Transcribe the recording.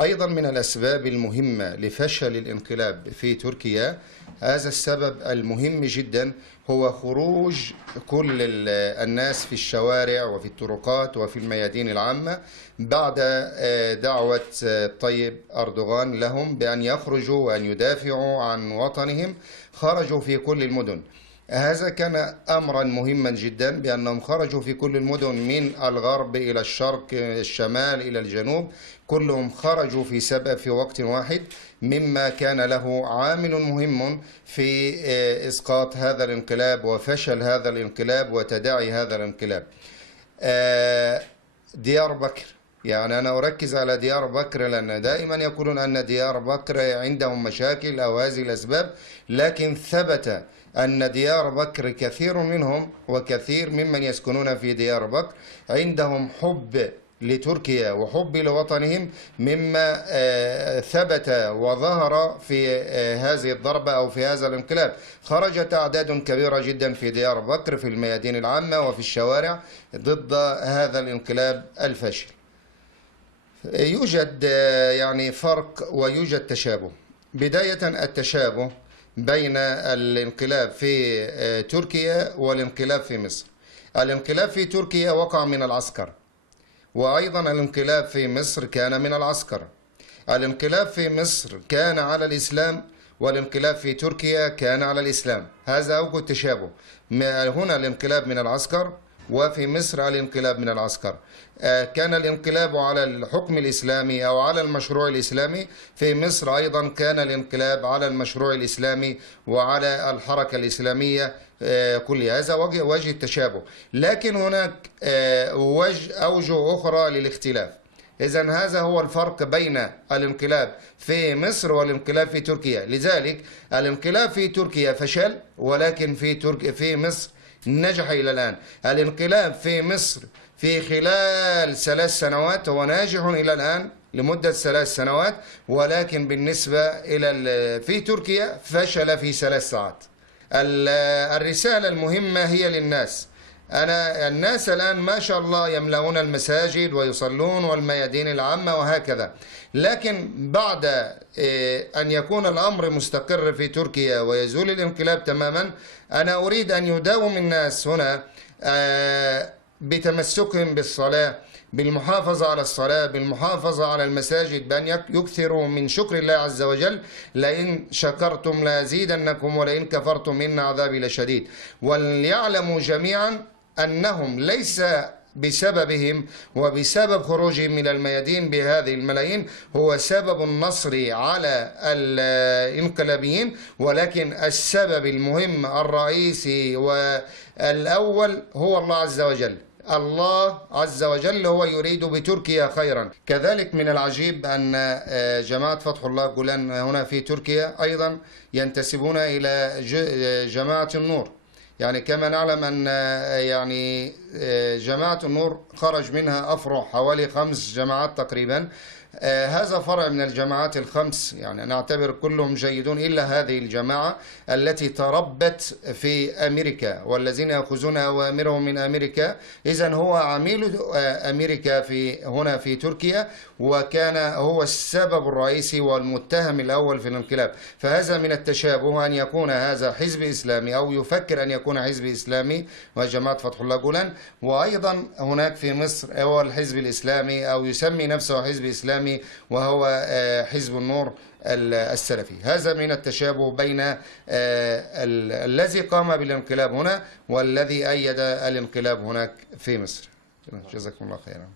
أيضا من الأسباب المهمة لفشل الانقلاب في تركيا، هذا السبب المهم جدا هو خروج كل الناس في الشوارع وفي الطرقات وفي الميادين العامة بعد دعوة طيب أردوغان لهم بأن يخرجوا وأن يدافعوا عن وطنهم. خرجوا في كل المدن. هذا كان أمرا مهما جدا بأنهم خرجوا في كل المدن من الغرب إلى الشرق، الشمال إلى الجنوب، كلهم خرجوا في وقت واحد، مما كان له عامل مهم في إسقاط هذا الانقلاب وفشل هذا الانقلاب وتداعي هذا الانقلاب. ديار بكر، يعني أنا أركز على ديار بكر لأن دائما يقولون أن ديار بكر عندهم مشاكل أو هذه الأسباب، لكن ثبت أن ديار بكر كثير منهم وكثير ممن يسكنون في ديار بكر عندهم حب لتركيا وحب لوطنهم، مما ثبت وظهر في هذه الضربة أو في هذا الانقلاب. خرجت أعداد كبيرة جدا في ديار بكر في الميادين العامة وفي الشوارع ضد هذا الانقلاب الفاشل. يوجد يعني فرق ويوجد تشابه. بداية التشابه بين الانقلاب في تركيا والانقلاب في مصر. الانقلاب في تركيا وقع من العسكر، وأيضا الانقلاب في مصر كان من العسكر. الانقلاب في مصر كان على الإسلام، والانقلاب في تركيا كان على الإسلام. هذا أوجه التشابه. هنا الانقلاب من العسكر، وفي مصر الانقلاب من العسكر. كان الانقلاب على الحكم الإسلامي أو على المشروع الإسلامي. في مصر أيضا كان الانقلاب على المشروع الإسلامي وعلى الحركة الإسلامية كلها. هذا وجه التشابه، لكن هناك أوجه أخرى للاختلاف. إذن هذا هو الفرق بين الانقلاب في مصر والانقلاب في تركيا. لذلك الانقلاب في تركيا فشل، ولكن في مصر نجح إلى الآن. الانقلاب في مصر في خلال 3 سنوات هو ناجح إلى الآن لمدة 3 سنوات، ولكن بالنسبة إلى في تركيا فشل في 3 ساعات. الرسالة المهمة هي للناس. الناس الآن ما شاء الله يملؤون المساجد ويصلون والميادين العامة وهكذا، لكن بعد أن يكون الأمر مستقر في تركيا ويزول الانقلاب تماما، أنا أريد أن يداوم الناس هنا بتمسكهم بالصلاة، بالمحافظة على الصلاة، بالمحافظة على المساجد، بأن يكثروا من شكر الله عز وجل. لئن شكرتم لأزيدنكم ولئن كفرتم إن عذابي لشديد. وليعلموا جميعا أنهم ليس بسببهم وبسبب خروجهم من الميادين بهذه الملايين هو سبب النصر على الانقلابيين، ولكن السبب المهم الرئيسي والأول هو الله عز وجل. الله عز وجل هو يريد بتركيا خيرا. كذلك من العجيب أن جماعة فتح الله جولان هنا في تركيا أيضا ينتسبون إلى جماعة النور. يعني كما نعلم أن يعني جماعة النور خرج منها أفرع حوالي 5 جماعات تقريبا. هذا فرع من الجماعات ال5، يعني نعتبر كلهم جيدون إلا هذه الجماعة التي تربت في أمريكا والذين يأخذون أوامرهم من أمريكا. إذن هو عميل أمريكا هنا في تركيا، وكان هو السبب الرئيسي والمتهم الأول في الانقلاب. فهذا من التشابه أن يكون هذا حزب إسلامي أو يفكر أن يكون حزب إسلامي وجماعة فتح الله جولان، وأيضا هناك في مصر هو الحزب الإسلامي أو يسمي نفسه حزب إسلامي وهو حزب النور السلفي. هذا من التشابه بين الذي قام بالانقلاب هنا والذي أيد الانقلاب هناك في مصر. جزاكم الله خيرا.